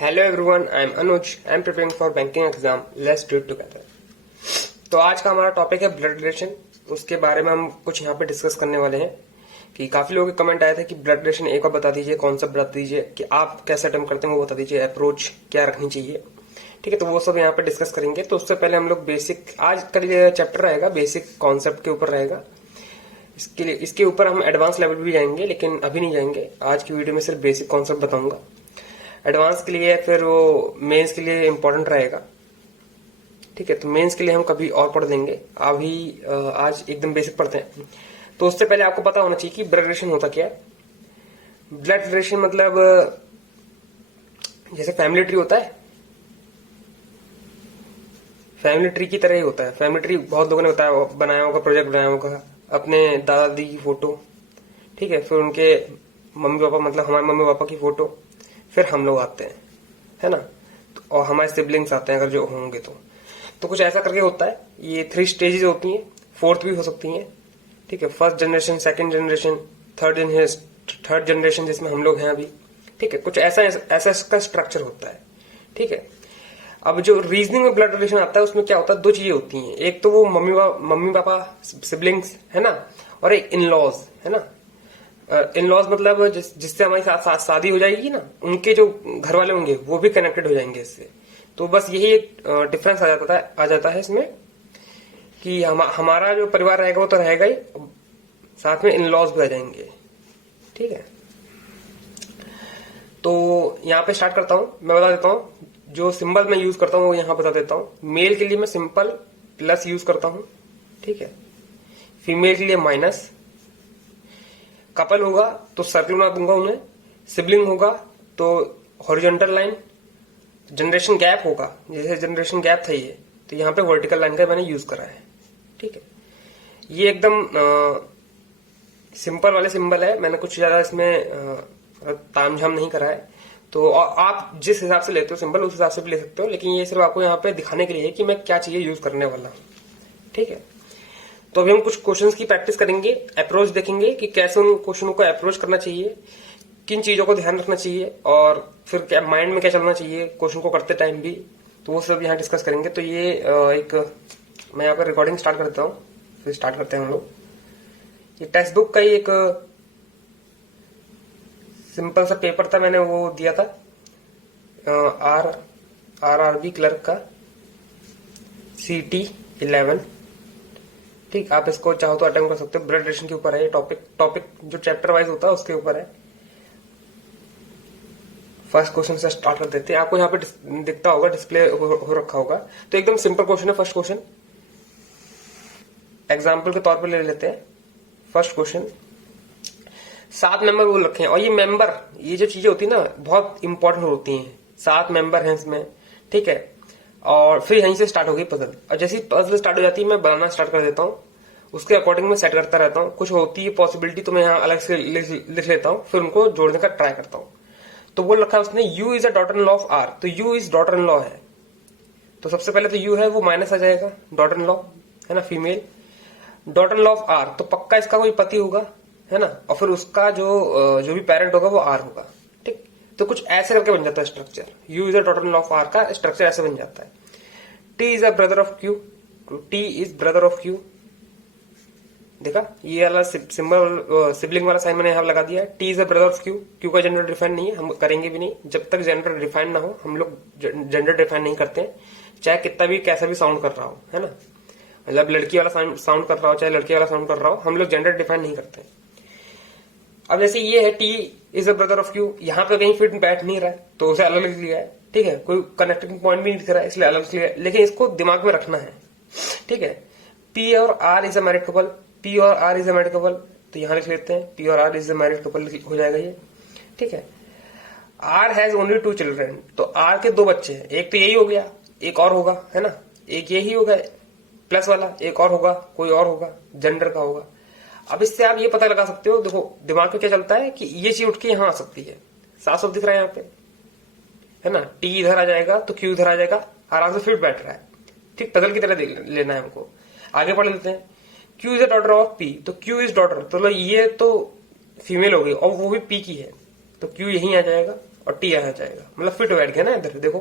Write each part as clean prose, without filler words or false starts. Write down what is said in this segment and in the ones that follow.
Hello everyone, I am Anuj. I am preparing for banking exam. Let's do it together. तो आज का हमारा topic है blood relation. उसके बारे में हम कुछ यहाँ पे डिस्कस करने वाले हैं कि काफी लोगों के कमेंट आए थे कि ब्लड रिलेशन एक बार बता दीजिए, कॉन्सेप्ट बता दीजिए, कि आप कैसे अटेम्प्ट करते हैं वो बता दीजिए, अप्रोच क्या रखनी चाहिए। ठीक है, तो वो सब यहाँ पे डिस्कस करेंगे। तो उससे पहले हम लोग बेसिक, आज का चैप्टर रहेगा बेसिक कॉन्सेप्ट के ऊपर रहेगा। इसके ऊपर हम एडवांस लेवल भी जाएंगे, लेकिन अभी नहीं जाएंगे। आज की वीडियो में सिर्फ बेसिक कॉन्सेप्ट बताऊंगा। एडवांस के लिए फिर वो मेंस के लिए इंपॉर्टेंट रहेगा। ठीक है, तो मेंस के लिए हम कभी और पढ़ लेंगे। अभी आज एकदम बेसिक पढ़ते हैं। तो उससे पहले आपको पता होना चाहिए कि ब्लड रिलेशन होता क्या है। ब्लड रिलेशन मतलब जैसे फैमिली ट्री होता है, फैमिली ट्री की तरह ही होता है। फैमिली ट्री बहुत लोगों ने बनाया होगा, प्रोजेक्ट बनाया होगा, अपने दादा दादी की फोटो, ठीक है, फिर उनके मम्मी पापा मतलब हमारे मम्मी पापा की फोटो, फिर हम लोग आते हैं, है ना, और हमारे सिबलिंग्स आते हैं अगर जो होंगे तो कुछ ऐसा करके होता है। ये 3 स्टेजेस होती हैं, 4th भी हो सकती हैं। ठीक है, first generation, second generation, third generation जिसमें हम लोग हैं अभी। ठीक है, कुछ ऐसा इसका स्ट्रक्चर होता है। ठीक है, अब जो रीजनिंग में ब्लड रिलेशन आता है उसमें क्या होता है, 2 चीजें होती हैं। एक तो वो मम्मी पापा सिबलिंग्स, है ना, और एक इन लॉज, है ना। इन लॉज मतलब जिससे हमारी शादी हो जाएगी ना, उनके जो घर वाले होंगे वो भी कनेक्टेड हो जाएंगे इससे। तो बस यही एक डिफरेंस आ जाता है इसमें कि हमारा जो परिवार रहेगा वो तो रहेगा ही, साथ में इन लॉज भी आ जाएंगे। ठीक है, तो यहाँ पे स्टार्ट करता हूं। मैं बता देता हूं जो सिंबल मैं यूज करता हूं वो यहाँ बता देता हूं। मेल के लिए मैं सिंपल प्लस यूज करता हूं, ठीक है। फीमेल के लिए माइनस। कपल होगा तो सर्कल बना दूंगा उन्हें। सिबलिंग होगा तो हॉरिजॉन्टल लाइन। जनरेशन गैप होगा, जैसे जनरेशन गैप था ये, तो यहाँ पे वर्टिकल लाइन का मैंने यूज करा है। ठीक है, ये एकदम सिंपल वाले सिंबल है। मैंने कुछ ज्यादा इसमें तामझाम नहीं करा है। तो आप जिस हिसाब से लेते हो सिंबल उस हिसाब से भी ले सकते हो, लेकिन ये सिर्फ आपको यहाँ पे दिखाने के लिए है कि मैं क्या चीजें यूज करने वाला हूँ। ठीक है, तो अभी हम कुछ क्वेश्चंस की प्रैक्टिस करेंगे, अप्रोच देखेंगे कि कैसे उन क्वेश्चनों को अप्रोच करना चाहिए, किन चीजों को ध्यान रखना चाहिए, और फिर क्या माइंड में क्या चलना चाहिए क्वेश्चन को करते टाइम भी। तो वो सब यहाँ डिस्कस करेंगे। तो ये एक मैं यहाँ पर रिकॉर्डिंग स्टार्ट करता हूँ, फिर स्टार्ट करते हैं हम लोग। ये टेक्स्ट बुक का ही एक सिंपल सा पेपर था, मैंने वो दिया था RRB क्लर्क का CT 11। ठीक, आप इसको चाहो तो अटेम्प्ट कर सकते हो। ब्लड रिलेशन के ऊपर है ये टॉपिक जो चैप्टर वाइज होता है उसके ऊपर है। फर्स्ट क्वेश्चन से स्टार्ट कर देते हैं। आपको यहाँ पे दिखता होगा, डिस्प्ले हो रखा होगा। तो एकदम सिंपल क्वेश्चन है। फर्स्ट क्वेश्चन एग्जाम्पल के तौर पर ले लेते हैं। फर्स्ट क्वेश्चन, 7 मेंबर बोल रखे हैं, और ये मेंबर, ये जो चीजें होती है ना बहुत इंपॉर्टेंट होती हैं। 7 मेंबर हैं इसमें, ठीक है। और फिर यहीं से स्टार्ट हो गई पजल, और जैसे ही पजल स्टार्ट हो जाती है मैं बनाना स्टार्ट कर देता हूँ। उसके अकॉर्डिंग मैं सेट करता रहता हूँ। कुछ होती है पॉसिबिलिटी तो मैं यहाँ अलग से लिख लेता हूँ, फिर उनको जोड़ने का ट्राई करता हूँ। तो बोल रखा है उसने U is a daughter in law of R. तो U is daughter in law है, तो सबसे पहले तो यू है वो माइनस आ जाएगा, डॉटर इन लॉ है ना, female. Daughter in law of R, तो पक्का इसका कोई पति होगा, है ना, और फिर उसका जो भी पेरेंट होगा वो आर होगा। ठीक, तो कुछ ऐसे करके बन जाता है structure. U is a daughter in law of R का स्ट्रक्चर ऐसे बन जाता है। T is a brother of Q, T is brother of Q. देखा, ये वाला सिंबल सिबलिंग वाला साइन मैंने यहां लगा दिया है। T is a brother of Q. Q का जेंडर डिफाइन नहीं है, हम करेंगे भी नहीं जब तक जेंडर डिफाइन ना हो। हम लोग जेंडर डिफाइन नहीं करते हैं, चाहे कितना भी कैसा भी साउंड कर रहा हो, है ना। मतलब लड़की वाला साउंड कर रहा हो चाहे लड़की वाला साउंड कर रहा हो, हम लोग जेंडर डिफाइन नहीं करते। अब जैसे ये है T is a brother of Q, यहाँ पे कहीं फिट बैठ नहीं रहा है तो उसे अलग लिख लिया है। ठीक है, कोई कनेक्टिंग पॉइंट भी नहीं दिख रहा है इसलिए अलग लिख लिया है, लेकिन इसको दिमाग में रखना है। ठीक है, पी और R is a married couple, P और R is a married couple, तो यहां लिख लेते हैं पी और R is a married couple हो जाएगा ये। ठीक है, आर हैज ओनली 2 चिल्ड्रेन, तो आर के 2 बच्चे हैं। एक तो यही हो गया, एक और होगा, है ना, एक यही होगा प्लस वाला, एक और होगा, कोई और होगा, जेंडर का होगा। अब इससे आप ये पता लगा सकते हो, देखो दिमाग में क्या चलता है कि ये चीज उठ के यहां आ सकती है। 700 दिख रहा है यहाँ पे, है ना, टी इधर आ जाएगा तो क्यू इधर आ जाएगा, आराम से फिट बैठ रहा है। ठीक, पजल की तरह लेना है हमको। आगे पढ़ लेते हैं। Q is a daughter of P, तो क्यू इज डॉटर, तो ये तो फीमेल हो गई और वो भी पी की है, तो क्यू यहीं आ जाएगा। और टी आ जाएगा, मतलब फिट बैठ गया ना इधर। देखो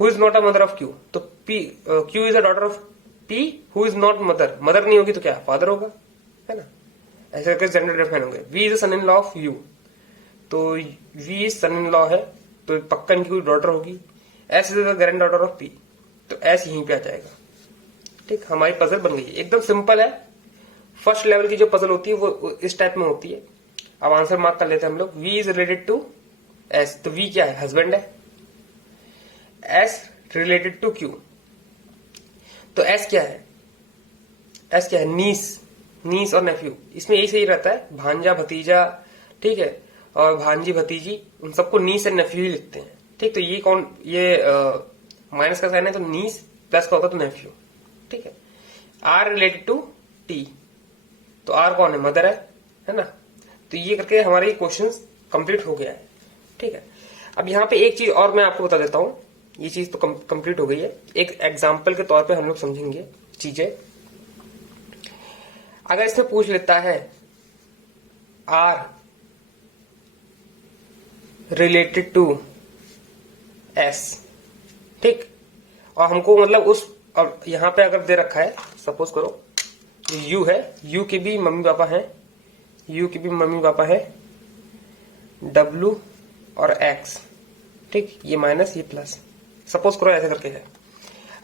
who is not a mother of Q, तो P Q is a daughter of P who is not mother, mother नहीं होगी तो क्या फादर होगा, है ना। ऐसे करके जेंडर डिफाइन होंगे। V is son in law of U, तो V is son in law है तो पक्का इनकी कोई डॉटर होगी। S is the granddaughter of P, तो एस यहीं पे आ जाएगा। ठीक, हमारी पजल बन गई है, एकदम सिंपल है। फर्स्ट लेवल की जो पजल होती है वो इस टाइप में होती है। अब आंसर मार्क कर लेते हैं हम लोग। V is related to S, तो वी क्या है, हस्बैंड है। एस रिलेटेड टू क्यू, तो एस क्या है, एस क्या है, नीस, नीस और नेफ्यू। इसमें यही सही रहता है, भांजा भतीजा, ठीक है, और भांजी भतीजी, उन सबको नीस एंड नेफ्यू ही लिखते हैं। ठीक, तो ये कौन, ये माइनस का साइन है तो नीस, प्लस का होता तो नेफ्यू। ठीक है। आर रिलेटेड टू टी, तो आर कौन है, मदर है ना। तो ये करके हमारे ये क्वेश्चन कंप्लीट हो गया है। ठीक है। अब यहाँ पे एक चीज और मैं आपको बता देता हूं, ये चीज तो कंप्लीट हो गई है। एक एग्जाम्पल के तौर पे हम लोग समझेंगे चीजें। अगर इसमें पूछ लेता है आर रिलेटेड टू एस, ठीक, और हमको मतलब उस, अब यहां पे अगर दे रखा है, सपोज करो यू है, यू के भी मम्मी पापा हैं, यू के भी मम्मी पापा है, डब्लू और एक्स, ठीक, ये माइनस ये प्लस, सपोज करो ऐसे करके है।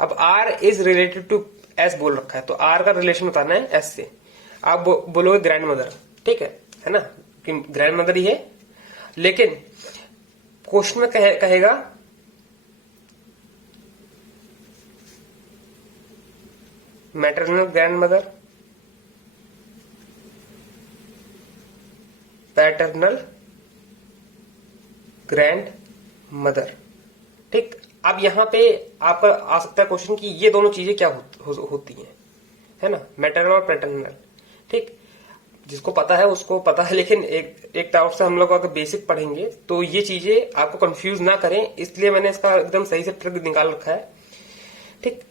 अब R is related to S बोल रखा है, तो आर का रिलेशन बताना है एस से। आप बोलोगे ग्रैंड मदर, ठीक है ना, कि ग्रैंड मदर ही है, लेकिन क्वेश्चन में कहेगा maternal grand mother, paternal grand mother. ठीक, अब यहां पे आपका आ सकता है क्वेश्चन कि ये दोनों चीजें क्या होती हैं, है ना, मैटरनल और पैटर्नल। ठीक, जिसको पता है उसको पता है, लेकिन एक टाइप से हम लोग अगर बेसिक पढ़ेंगे तो ये चीजें आपको कंफ्यूज ना करें, इसलिए मैंने इसका एकदम सही से ट्रिक निकाल रखा है। ठीक,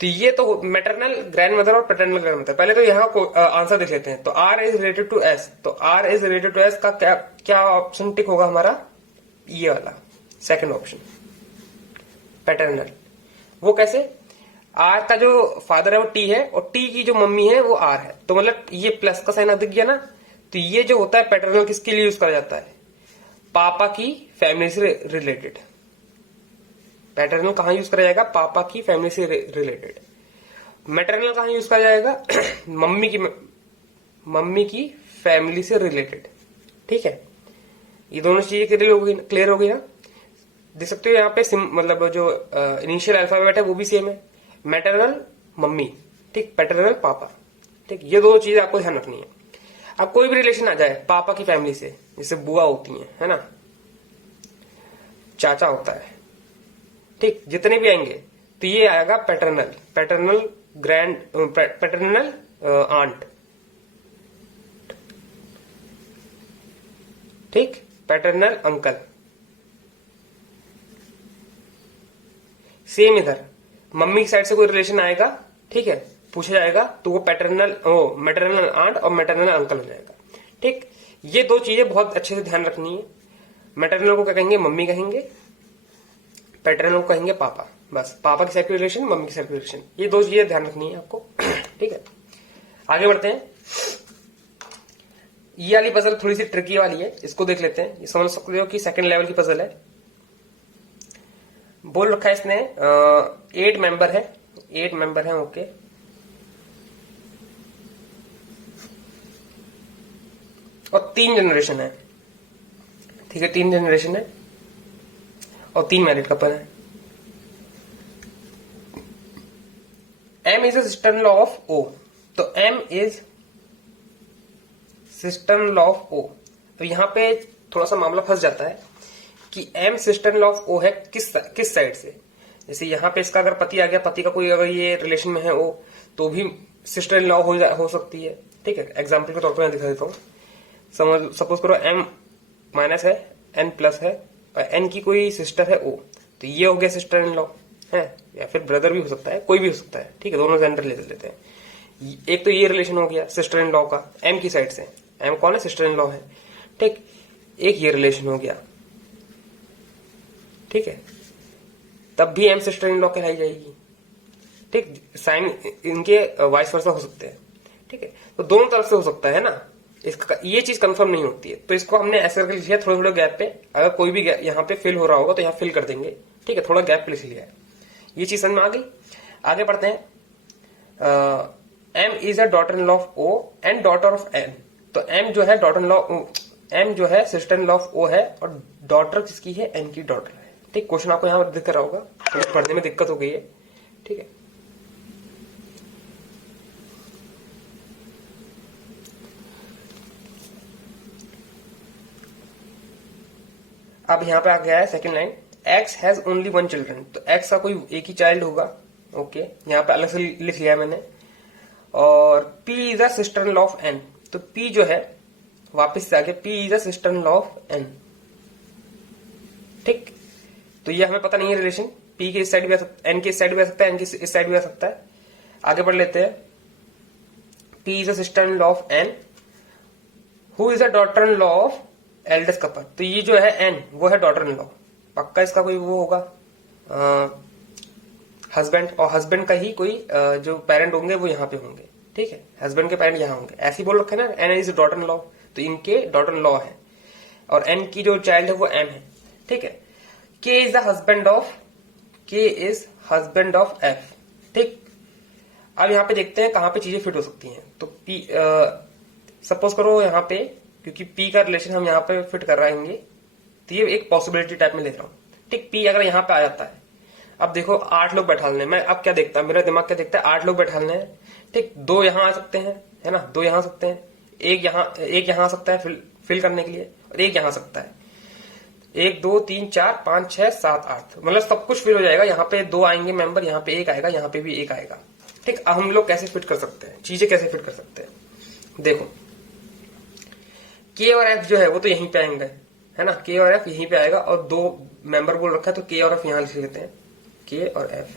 तो ये तो मैटरनल ग्रैंड मदर और पैटर्नल ग्रैंड मदर। पहले तो यहाँ को आंसर देख लेते हैं। तो R is related to S, तो R is related to S का क्या ऑप्शन टिक होगा हमारा, ये वाला सेकंड ऑप्शन, पैटर्नल। वो कैसे, आर का जो फादर है वो टी है और टी की जो मम्मी है वो आर है, तो मतलब ये प्लस का साइन दिख गया ना। तो ये जो होता है पैटर्नल किसके लिए यूज करा जाता है, पापा की फैमिली से रिलेटेड। पैटर्नल कहां यूज करा जाएगा, पापा की फैमिली से रिलेटेड। मैटरनल कहां यूज करा जाएगा मम्मी की फैमिली से रिलेटेड। ठीक है, ये दोनों चीजें क्लियर हो गई ना। देख सकते हो यहाँ पे मतलब जो इनिशियल अल्फाबेट है वो भी सेम है, मैटरनल मम्मी, ठीक, पैटर्नल पापा। ठीक, ये दो चीजें आपको ध्यान रखनी है। अब कोई भी रिलेशन आ जाए पापा की फैमिली से, जैसे बुआ होती है ना, चाचा होता है, ठीक, जितने भी आएंगे तो ये आएगा paternal, paternal grand, paternal aunt, ठीक, पैटर्नल अंकल। सेम इधर मम्मी की साइड से कोई रिलेशन आएगा, ठीक है, पूछा जाएगा तो वो पैटर्नल मैटरनल आंट और मैटरनल अंकल हो जाएगा। ठीक, ये दो चीजें बहुत अच्छे से ध्यान रखनी है। मैटरनल को क्या कहेंगे, मम्मी कहेंगे, पैटर्नल को कहेंगे पापा। बस, पापा की साइड की रिलेशन, मम्मी की साइड की रिलेशन, ये दो चीजें ध्यान रखनी है आपको। ठीक है, आगे बढ़ते हैं। ये वाली पजल थोड़ी सी ट्रिकी वाली है, इसको देख लेते हैं। ये समझ सकते हो कि सेकंड लेवल की पजल है। बोल रखा है इसने 8 मेंबर है, 8 मेंबर है, ओके। और 3 जनरेशन है, ठीक है, 3 जनरेशन है और 3 मैरिड कपल है। M is a sister in law of O, तो M is sister in law of O। तो यहां पे थोड़ा सा मामला फंस जाता है कि M sister in law of O है किस साइड से। जैसे यहां पे इसका अगर पति आ गया, पति का कोई अगर ये रिलेशन में है O, तो भी सिस्टर इन लॉ हो सकती है। ठीक है, एग्जाम्पल के तौर पर मैं दिखा देता हूं। सपोज करो M माइनस है, N प्लस है, और N की कोई सिस्टर है O, तो ये हो गया सिस्टर इन लॉ है, या फिर ब्रदर भी हो सकता है, कोई भी हो सकता है। ठीक है, दोनों जेंडर ले लेते हैं। एक तो ये रिलेशन हो गया सिस्टर इन लॉ का M की साइड से, M कौन है, सिस्टर इन लॉ है। ठीक, एक ये रिलेशन हो गया, ठीक है, तब भी एम सिस्टर इन लॉ कहलाई जाएगी। ठीक, साइन इनके वाइस वर्सा हो सकते हैं। ठीक है, तो दोनों तरफ से हो सकता है ना, इसका ये चीज कंफर्म नहीं होती है। तो इसको हमने ऐसे करके लिखा थोड़े थोड़े गैप पे, अगर कोई भी यहाँ पे फिल हो रहा होगा तो यहाँ फिल कर देंगे। ठीक है, थोड़ा गैप पे लिख लिया है, ये चीज समझ में आ गई। आगे बढ़ते हैं। M is a daughter in law of O and daughter of N. तो एम जो है डॉटर इन लॉ, एम जो है sister in law of O है और डॉटर किसकी है, एन की डॉटर है। ठीक, क्वेश्चन आपको यहाँ पर दिख रहा होगा, तो पढ़ने में दिक्कत हो गई है। ठीक है, अब यहाँ पे आ गया है second line, x has only one children. तो एक्स का कोई एक ही चाइल्ड होगा। ओके, यहाँ पे अलग से लिख लिया है मैंने। और P is a sister in law of N। तो P जो है, वापस से आगे, P is a sister in law of N। ठीक, तो ये हमें पता नहीं है रिलेशन। P के इस साइड भी आ सकता है, N के इस साइड भी आ सकता है, N के इस साइड भी आ सकता है। आगे बढ़ लेते हैं। P is a sister in law of N who is a daughter in law of eldest couple. तो ये जो है N, वो है डॉटर इन लॉ। पक्का इसका कोई वो होगा हस्बैंड, और हस्बैंड का ही कोई जो पेरेंट होंगे वो यहाँ पे होंगे। ठीक है, हस्बैंड के पेरेंट यहाँ होंगे, ऐसे ही बोल रखे ना, N is daughter in law, तो इनके डॉटर इन लॉ है और एन की जो चाइल्ड है वो एम है। ठीक है, के इज द हस्बैंड ऑफ, के इज हस्बैंड ऑफ एफ। ठीक, अब यहाँ पे देखते हैं कहाँ पे चीजें फिट हो सकती हैं। तो पी, सपोज करो यहाँ पे, क्योंकि पी का रिलेशन हम यहाँ पे फिट कर रहेंगे, तो ये एक पॉसिबिलिटी टाइप में लिख रहा हूँ। ठीक, पी अगर यहाँ पे आ जाता है, अब देखो 8 लोग बैठालने, मैं अब क्या देखता है, मेरा दिमाग क्या देखता है, 8 लोग बैठालने हैं। ठीक, 2 यहाँ आ सकते हैं, है ना, 2 यहाँ आ सकते हैं, एक यहाँ आ सकता है फिल करने के लिए, और एक यहाँ आ सकता है। 1 2 3 4 5 6 7 8, मतलब सब कुछ फिल हो जाएगा। यहाँ पे 2 आएंगे मेंबर, यहाँ पे 1 आएगा, यहाँ पे भी 1 आएगा। ठीक, अब हम लोग कैसे फिट कर सकते हैं, चीजें कैसे फिट कर सकते हैं, देखो के और एफ जो है वो तो यहीं पे आएंगे, है ना, के और एफ यहीं पे आएगा, और 2 मेंबर बोल रखा है तो के और एफ यहाँ लिख लेते हैं, के और एफ,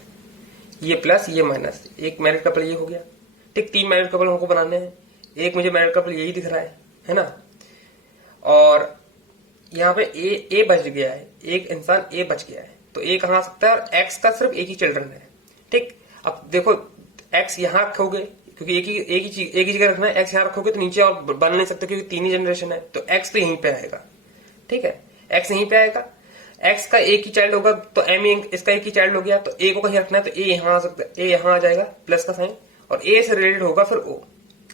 ये प्लस ये माइनस, एक मैरिड कपल ये हो गया। ठीक, 3 मैरिड कपल हमको बनाने हैं, एक मुझे मैरिड कपल यही दिख रहा है ना, और यहाँ पे ए बच गया है, एक इंसान ए बच गया है, तो ए कहाँ आ सकता है, और एक्स का सिर्फ एक ही चिल्ड्रन है। ठीक, अब देखो एक्स यहाँ रखोगे, क्योंकि एक ही जगह रखना है, एक्स यहाँ रखोगे तो नीचे और बन नहीं सकते, क्योंकि 3 ही जनरेशन है, तो एक्स तो यहीं पे आएगा। ठीक है, एक्स यहीं पे आएगा, एक्स का एक ही चाइल्ड होगा तो एम इसका एक ही चाइल्ड हो गया, तो ए को कहीं रखना है तो ए यहाँ आ सकता है, ए यहाँ आ जाएगा प्लस का साइन, और ए से रिलेटेड होगा फिर ओ,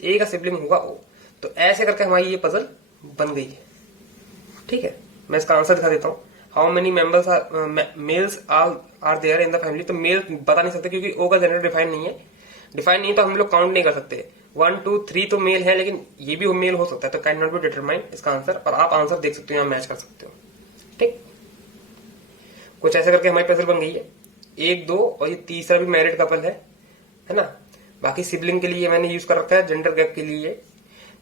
ए का सिबलिंग होगा ओ। तो ऐसे करके हमारी ये पजल बन गई है। ठीक है, मैं इसका आंसर दिखा देता हूँ। How many members males are there in the family. तो मेल बता नहीं सकते क्योंकि ओ का जेंडर डिफाइन नहीं है, तो हम लोग काउंट नहीं कर सकते। 1 2 3 तो मेल है, लेकिन ये भी मेल हो सकता है, तो कैन नॉट बी डिटरमाइन इसका आंसर। और आप आंसर देख सकते हो, यहाँ मैच कर सकते हो। ठीक, कुछ ऐसे करके हमारी पजल बन गई है। 1 2 और ये तीसरा भी मैरिड कपल है ना। बाकी सिबलिंग के लिए मैंने यूज कर रखा है, जेंडर गैप के लिए।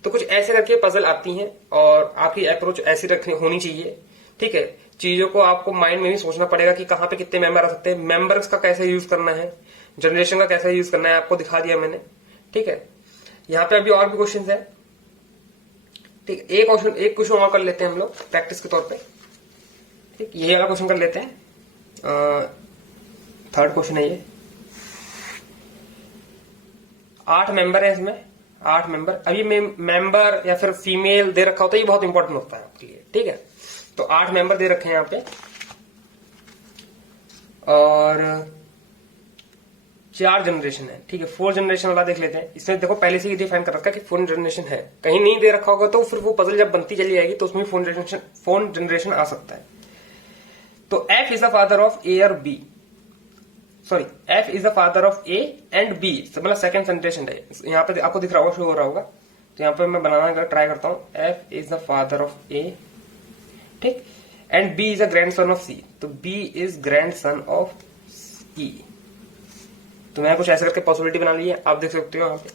तो कुछ ऐसे करके पजल आती हैं, और आपकी अप्रोच ऐसी रखनी होनी चाहिए। ठीक है, चीजों को आपको माइंड में भी सोचना पड़ेगा कि कहाँ पे कितने मेंबर आ सकते हैं, मेंबर्स का कैसे यूज करना है, जनरेशन का कैसे यूज करना है, आपको दिखा दिया मैंने। ठीक है, यहाँ पे अभी और भी क्वेश्चन है। ठीक, एक क्वेश्चन और कर लेते हैं हम लोग प्रैक्टिस के तौर पे। ठीक, ये वाला क्वेश्चन कर लेते हैं, 3rd क्वेश्चन है ये। 8 मेंबर है इसमें, 8 मेंबर। अभी मेंबर या फिर फीमेल दे रखा होता है, ये बहुत इंपॉर्टेंट होता है आपके लिए। ठीक है, तो 8 मेंबर दे रखे हैं यहाँ पे, और 4 जनरेशन है। ठीक है, 4 जनरेशन वाला देख लेते हैं। इसमें देखो पहले से ही डिफाइन कर रखा है कि 4 जनरेशन है, कहीं नहीं दे रखा होगा तो फिर वो पजल जब बनती चली जाएगी तो उसमें 4 जनरेशन आ सकता है। तो F is the father of A और B, sorry F is the father of A and B, मतलब सेकंड जनरेशन है। यहाँ पे आपको दिख रहा होगा, शो हो रहा होगा, तो यहाँ पे मैं बनाना का ट्राई करता हूँ। F is the father of A, ठीक, and B is a grandson of C. तो B is grandson of E. तो मैं कुछ ऐसे करके पॉसिबिलिटी बना ली है, आप देख सकते हो यहाँ पे।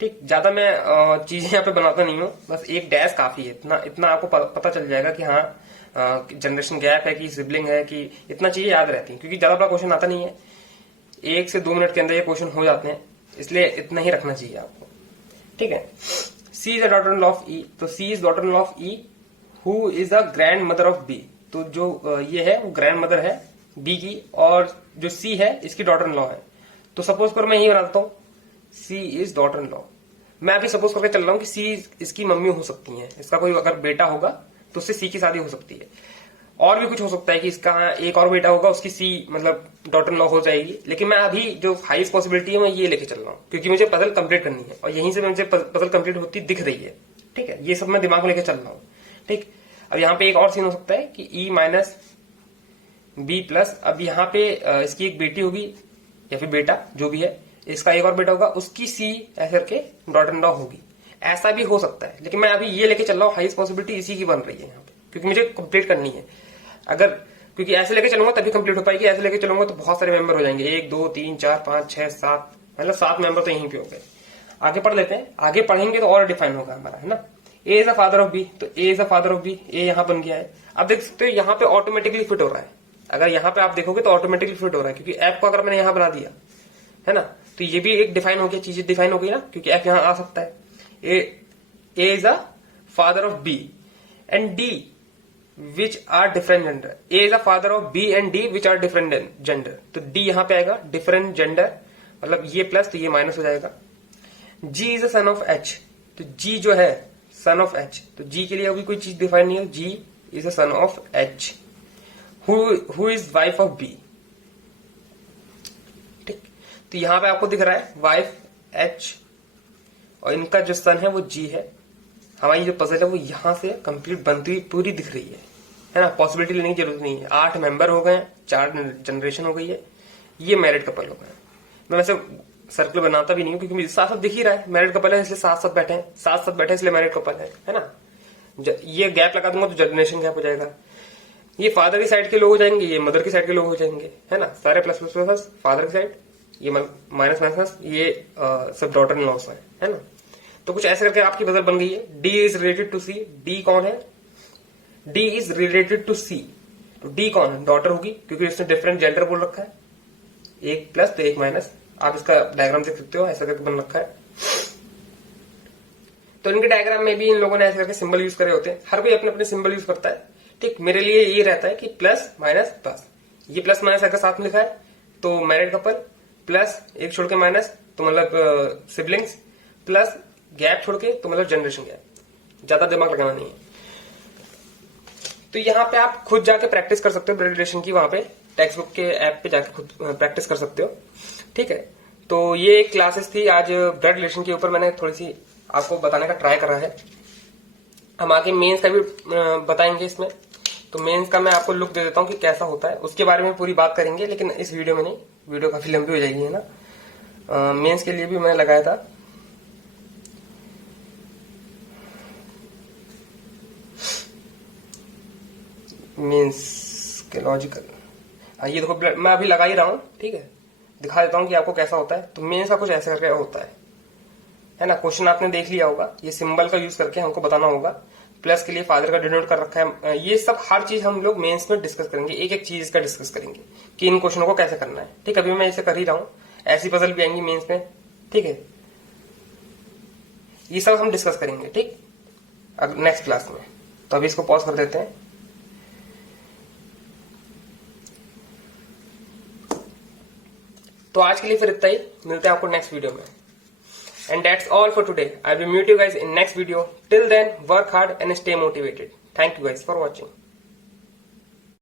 ठीक, ज्यादा मैं चीजें यहाँ पे बनाता नहीं हूँ, बस एक डैश काफी है, इतना आपको पता चल जाएगा कि हाँ जनरेशन गैप है कि सिबलिंग है, कि इतना चीजें याद रहती हैं, क्योंकि ज्यादा बड़ा क्वेश्चन आता नहीं है। 1 से 2 मिनट के अंदर ये क्वेश्चन हो जाते हैं, इसलिए इतना ही रखना चाहिए आपको। ठीक है, C is a daughter in law of E. तो C is daughter in law of E who is a grandmother of B. तो जो ये है वो ग्रैंड मदर है बी की, और जो सी है इसकी डॉटर इन लॉ है। तो सपोज कर मैं यही बनाता हूं, सी इज डॉटर इन लॉ। मैं अभी सपोज करके चल रहा हूं कि सी इसकी मम्मी हो सकती है, इसका कोई अगर बेटा होगा तो उससे सी की शादी हो सकती है। और भी कुछ हो सकता है कि इसका एक और बेटा होगा, उसकी सी मतलब डॉटर इन लॉ हो जाएगी। लेकिन मैं अभी जो हाईएस्ट पॉसिबिलिटी है मैं ये लेके चल रहा हूँ, क्योंकि मुझे पजल कंप्लीट करनी है और यहीं से मुझे पजल कंप्लीट होती दिख रही है। ठीक है, ये सब मैं दिमाग में लेके चल रहा हूँ। ठीक, अब यहाँ पे एक और सीन हो सकता है कि ई माइनस बी प्लस, अब यहाँ पे इसकी एक बेटी होगी या फिर बेटा जो भी है, इसका एक और बेटा होगा, उसकी सी ऐसे करके डॉटर इन लॉ होगी। ऐसा भी हो सकता है, लेकिन मैं अभी ये लेके चल रहा हूँ, हाईएस्ट पॉसिबिलिटी इसी की बन रही है यहाँ पे, क्योंकि मुझे कंप्लीट करनी है। अगर क्योंकि ऐसे लेके चलूंगा तभी कंप्लीट हो पाएगी, ऐसे लेके चलूंगा तो बहुत सारे मेंबर हो जाएंगे, 1 2 3 4 5 6 7, मतलब 7 मेंबर तो यहीं पे हो गए। आगे पढ़ लेते हैं, आगे पढ़ेंगे तो और डिफाइन होगा हमारा, है ना। A is the father of B, तो A is the father of B, A यहाँ बन गया है। अब देख सकते हो यहाँ पे ऑटोमेटिकली फिट हो रहा है, अगर यहाँ पे आप देखोगे तो ऑटोमेटिकली फिट हो रहा है, क्योंकि एफ को अगर मैंने यहाँ बना दिया है ना, तो ये भी एक डिफाइन हो गया, चीजें डिफाइन हो गई ना, क्योंकि एफ यहाँ आ सकता है। A is the father of B and D which are different gender. A is the father of B and D which are different gender, तो डी यहाँ पे आएगा डिफरेंट जेंडर, मतलब ये प्लस तो ये माइनस हो जाएगा। G is the son of H, तो जी जो है सन ऑफ एच, तो जी के लिए अभी कोई चीज डिफाइन नहीं है, G is the son of H. Who is wife of B, ठीक, तो यहां पे आपको दिख रहा है वाइफ एच और इनका जो सन है वो जी है। हमारी जो पजल है वो यहां से कंप्लीट बनती हुई पूरी दिख रही है ना। पॉसिबिलिटी लेने की जरूरत नहीं है, 8 मेंबर हो गए, 4 जनरेशन हो गई है, ये मैरिड कपल हो गए। मैं वैसे सर्कल बनाता भी नहीं हूं, क्योंकि मुझे साथ साथ दिख ही रहा है मैरिड कपल है, इसलिए साथ साथ बैठे हैं, साथ साथ बैठे इसलिए मैरिड कपल है ना। ये गैप लगा दूंगा तो जनरेशन गैप हो जाएगा। ये फादर की साइड के लोग हो जाएंगे, ये मदर की साइड के लोग हो जाएंगे, है ना। सारे प्लस प्लस प्लस फादर की साइड, ये माइनस माइनस, ये सब डॉटर इन लॉस है ना। तो कुछ ऐसे करके आपकी पजल बन गई है। D is related to C, D कौन है, D is related to C, तो डी कौन है, डॉटर होगी, क्योंकि इसने डिफरेंट जेंडर बोल रखा है, एक प्लस तो एक माइनस। आप इसका डायग्राम देख सकते हो, ऐसा करके बन रखा है। तो इनके डायग्राम में भी इन लोगों ने ऐसे करके सिंबल यूज करे होते हैं, हर कोई अपने अपने सिंबल यूज करता है। ठीक, मेरे लिए ये रहता है कि प्लस माइनस प्लस, ये प्लस माइनस अगर साथ में लिखा है तो मैरिड कपल, प्लस एक छोड़ के माइनस तो मतलब सिबलिंग्स, प्लस गैप छोड़ के तो मतलब जनरेशन गैप, ज्यादा दिमाग लगाना नहीं है। तो यहाँ पे आप खुद जाके प्रैक्टिस कर सकते हो ब्लड रिलेशन की, वहां पे टेक्स्ट बुक के ऐप पे जाके खुद प्रैक्टिस कर सकते हो। ठीक है, तो ये एक क्लासेस थी आज ब्लड रिलेशन के ऊपर, मैंने थोड़ी सी आपको बताने का ट्राई करा है। हम आगे मेंस का भी बताएंगे इसमें, तो मेंस का मैं आपको लुक दे देता हूँ कि कैसा होता है, उसके बारे में पूरी बात करेंगे, लेकिन इस वीडियो में नहीं, वीडियो काफी लंबी हो जाएगी, है ना। मेंस के लिए भी मैंने लगाया था, मीन्स के लॉजिकल, हाँ ये देखो मैं अभी लगा ही रहा हूँ, ठीक है, दिखा देता हूँ कि आपको कैसा होता है। तो मेंस का कुछ ऐसे करके होता है ना। क्वेश्चन आपने देख लिया होगा, ये सिंबल का यूज करके हमको बताना होगा। प्लस के लिए फादर का डिनोट कर रखा है, ये सब हर चीज हम लोग मेंस में डिस्कस करेंगे, एक एक चीज इसका डिस्कस करेंगे कि इन क्वेश्चनों को कैसे करना है। ठीक, अभी मैं इसे कर ही रहा हूँ, ऐसी पजल भी आएंगी मेंस में, ठीक है, ये सब हम डिस्कस करेंगे, ठीक, अब नेक्स्ट क्लास में। तो अभी इसको पॉज कर देते हैं। तो आज के लिए फिर इतना ही, मिलते हैं आपको नेक्स्ट वीडियो में। And that's all for today. I will meet you guys in next video. Till then, work hard and stay motivated. Thank you guys for watching.